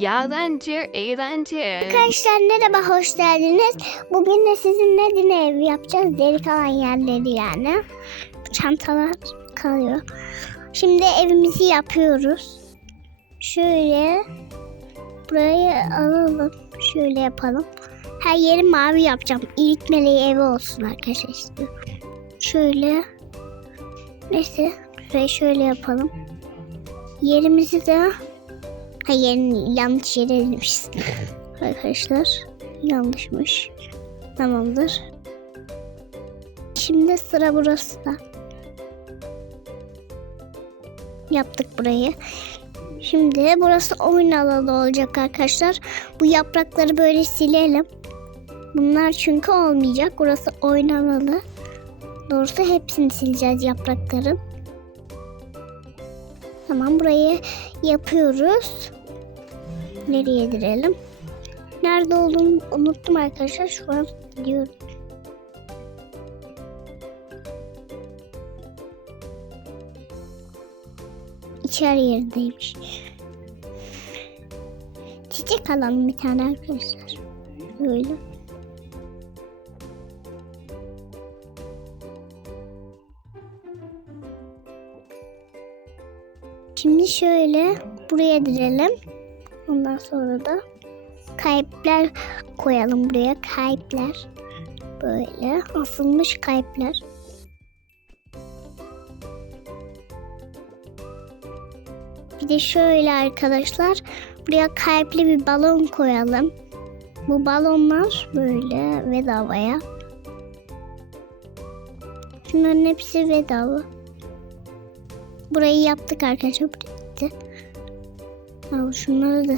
Yalancı eğlence. Arkadaşlar merhaba hoş geldiniz. Bugün de sizinle yine ev yapacağız. Deri kalan yerleri yani. Çantalar kalıyor. Şimdi evimizi yapıyoruz. Şöyle burayı alalım. Şöyle yapalım. Her yeri mavi yapacağım. İlk meleği evi olsun arkadaşlar istiyorum. Şöyle. Neyse. Burayı şöyle yapalım. Yerimizi de Ha yerin yanlış yere inmişiz. Arkadaşlar yanlışmış. Tamamdır. Şimdi sıra burası da. Yaptık burayı. Şimdi burası oyun alanı olacak arkadaşlar. Bu yaprakları böyle silelim. Bunlar çünkü olmayacak. Burası oyun alanı. Doğrusu hepsini sileceğiz yaprakların. Tamam burayı yapıyoruz. Nereye direlim? Nerede olduğunu unuttum arkadaşlar. Şu an gidiyorum. İçeri yerindeymiş. Çiçek alalım bir tane arkadaşlar. Böyle. Şimdi şöyle buraya direlim. Ondan sonra da kayıplar koyalım buraya. Kayıplar. Böyle asılmış kayıplar. Bir de şöyle arkadaşlar. Buraya kalpli bir balon koyalım. Bu balonlar böyle bedavaya. Şunların hepsi bedava. Burayı yaptık arkadaşlar. Bitti. Ya şunları da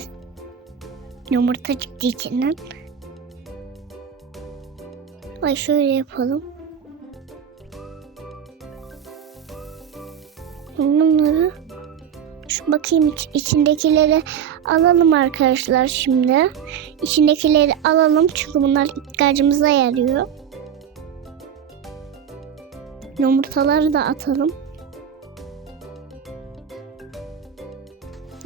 yumurta çıktı içinden. Ay şöyle yapalım. Bunları şu bakayım iç- içindekileri alalım arkadaşlar şimdi. İçindekileri alalım çünkü bunlar ihtiyacımıza yarıyor. Yumurtaları da atalım.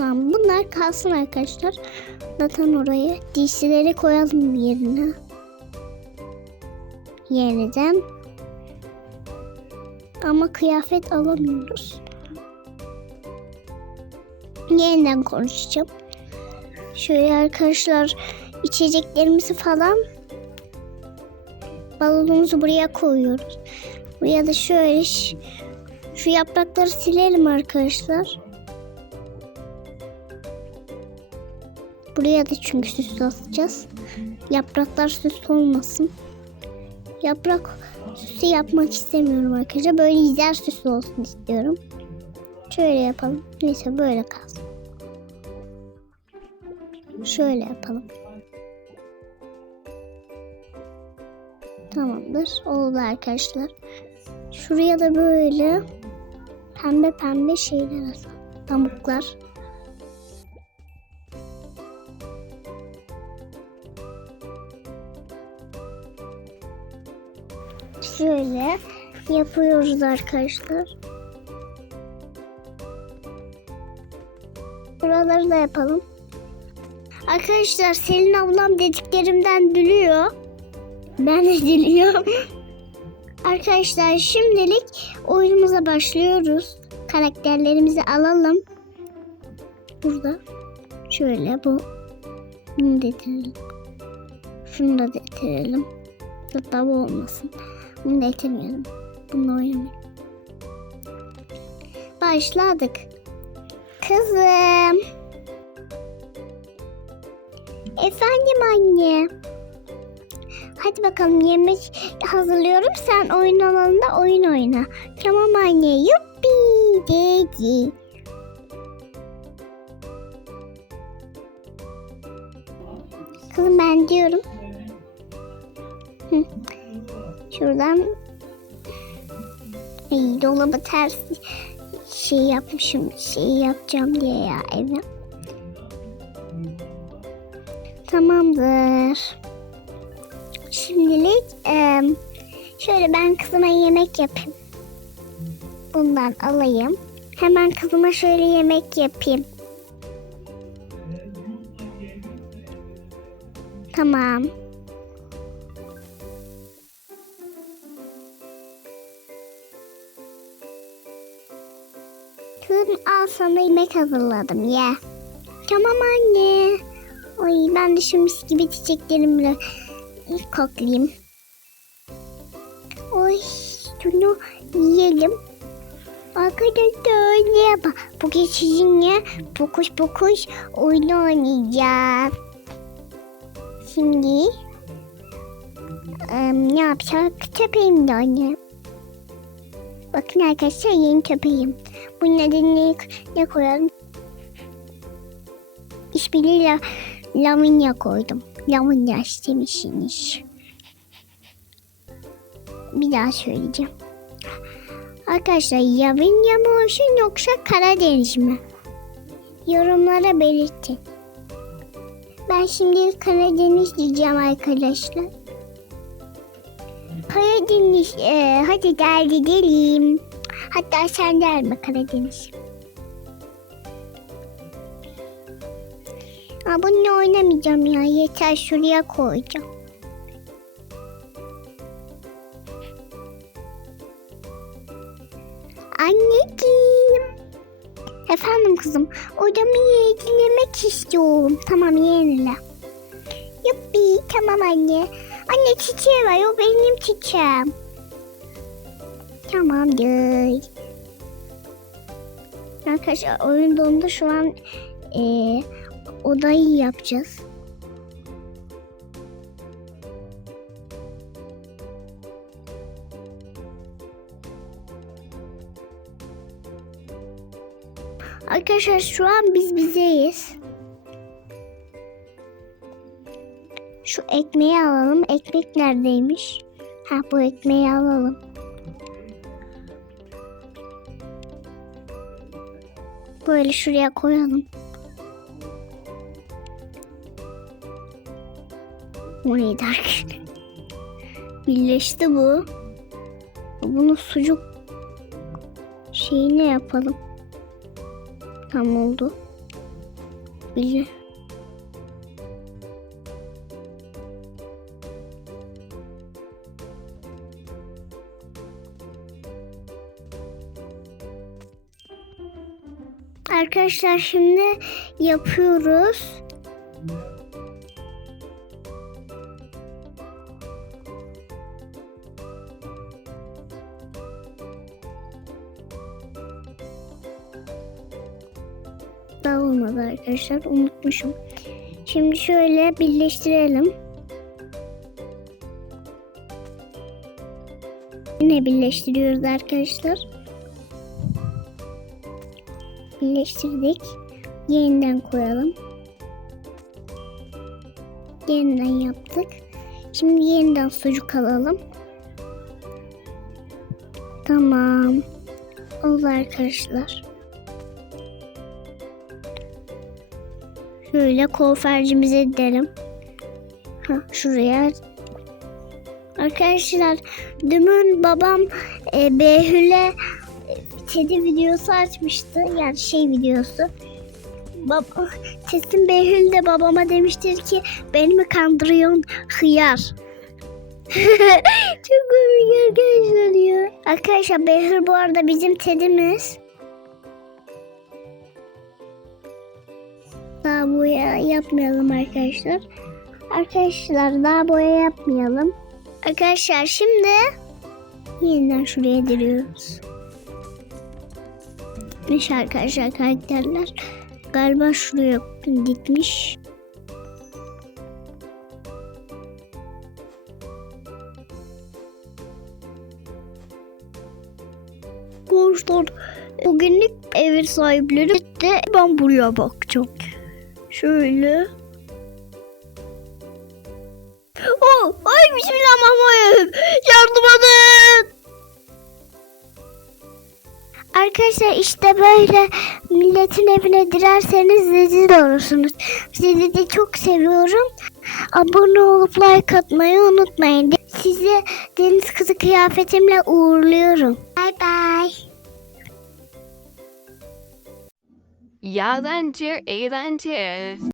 Tamam bunlar kalsın arkadaşlar. Zaten oraya dişleri koyalım yerine. Yeniden. Ama kıyafet alamıyoruz. Yeniden konuşacağım. Şöyle arkadaşlar içeceklerimizi falan balonumuzu buraya koyuyoruz. Buraya da şöyle şu yaprakları silelim arkadaşlar. Buraya da çünkü süs asacağız. Yapraklar süs olmasın. Yaprak süsü yapmak istemiyorum arkadaşlar. Böyle yer süsü olsun istiyorum. Şöyle yapalım. Neyse böyle kalsın. Şöyle yapalım. Tamamdır. Oldu arkadaşlar. Şuraya da böyle pembe pembe şeyler atalım. Pamuklar. Şöyle yapıyoruz arkadaşlar. Buraları da yapalım. Arkadaşlar Selin ablam dediklerimden gülüyor. Ben de gülüyorum. Arkadaşlar şimdilik oyunumuza başlıyoruz. Karakterlerimizi alalım. Burada. Şöyle bu. Bunu getirelim. Şunu da getirelim. Hatta bu olmasın. Bunu da getirmeyelim. Bununla oynamayalım. Başladık. Kızım. Efendim anne. Hadi bakalım yemek hazırlıyorum. Sen oyun alanında oyun oyna. Tamam anne. Yuppi dedi. Kızım ben diyorum. Hı. Şuradan dolabı ters şey yapmışım. Şey yapacağım diye ya eve. Tamamdır. Şimdilik em, şöyle ben kızıma yemek yapayım. Bundan alayım. Hemen kızıma şöyle yemek yapayım. Tamam. Sana yemek hazırladım ye. Tamam anne. Ay ben de şu mis gibi çiçeklerimle koklayayım. Oy şunu yiyelim. Arkadaşlar merhaba. Bugün sizinle bokuş bokuş oyunu oynayacağız. Şimdi em, ne yapacak? Köpeğim de anne. Bakın arkadaşlar yeni köpeğim. Bunun adını ne, koyalım? İşbirliğiyle Lavinia koydum. Lavinia istemişsiniz. Bir daha söyleyeceğim. Arkadaşlar Lavinia mı olsun yoksa Karadeniz mi? Yorumlara belirtin. Ben şimdi Karadeniz diyeceğim arkadaşlar. Karadeniz, e, hadi gel gidelim. Hatta sen gelme Karadeniz. Aa, bununla oynamayacağım ya. Yeter şuraya koyacağım. Anneciğim. Efendim kızım. Odamı yenilemek istiyorum. Tamam yenile. Yuppi tamam anne. Anne çiçeği var o benim çiçeğim. Tamamdır. Arkadaşlar oyun dondu şu an eee, odayı yapacağız. Arkadaşlar şu an biz bizeyiz. Şu ekmeği alalım. Ekmek neredeymiş? Ha bu ekmeği alalım. Böyle şuraya koyalım. O neydi arkadaşlar? Birleşti bu. Bunu sucuk şeyine yapalım. Tam oldu. Bili. Arkadaşlar şimdi yapıyoruz. Daha olmadı arkadaşlar. Unutmuşum. Şimdi şöyle birleştirelim. Yine birleştiriyoruz arkadaşlar. Birleştirdik. Yeniden koyalım. Yeniden yaptık. Şimdi yeniden sucuk alalım. Tamam. Oldu arkadaşlar. Şöyle konfercimize gidelim. Ha, şuraya. Arkadaşlar dün babam e, Behül'e kedi videosu açmıştı. Yani şey videosu. Baba, sesim Behül de babama demiştir ki beni mi kandırıyorsun hıyar. Çok komik arkadaşlar ya. Arkadaşlar Behül bu arada bizim Ted'imiz. Daha boya yapmayalım arkadaşlar. Arkadaşlar daha boya yapmayalım. Arkadaşlar şimdi yeniden şuraya diriyoruz. Neyse arkadaşlar karakterler galiba şuraya dikmiş. Arkadaşlar bugünlük ev sahipleri de ben buraya bakacağım. Şöyle. Oh, ay bismillahirrahmanirrahim. Yardım Arkadaşlar işte böyle milletin evine direrseniz rezil olursunuz. Sizi de çok seviyorum. Abone olup like atmayı unutmayın. Sizi deniz kızı kıyafetimle uğurluyorum. Bye bye. Yalancı eğlence.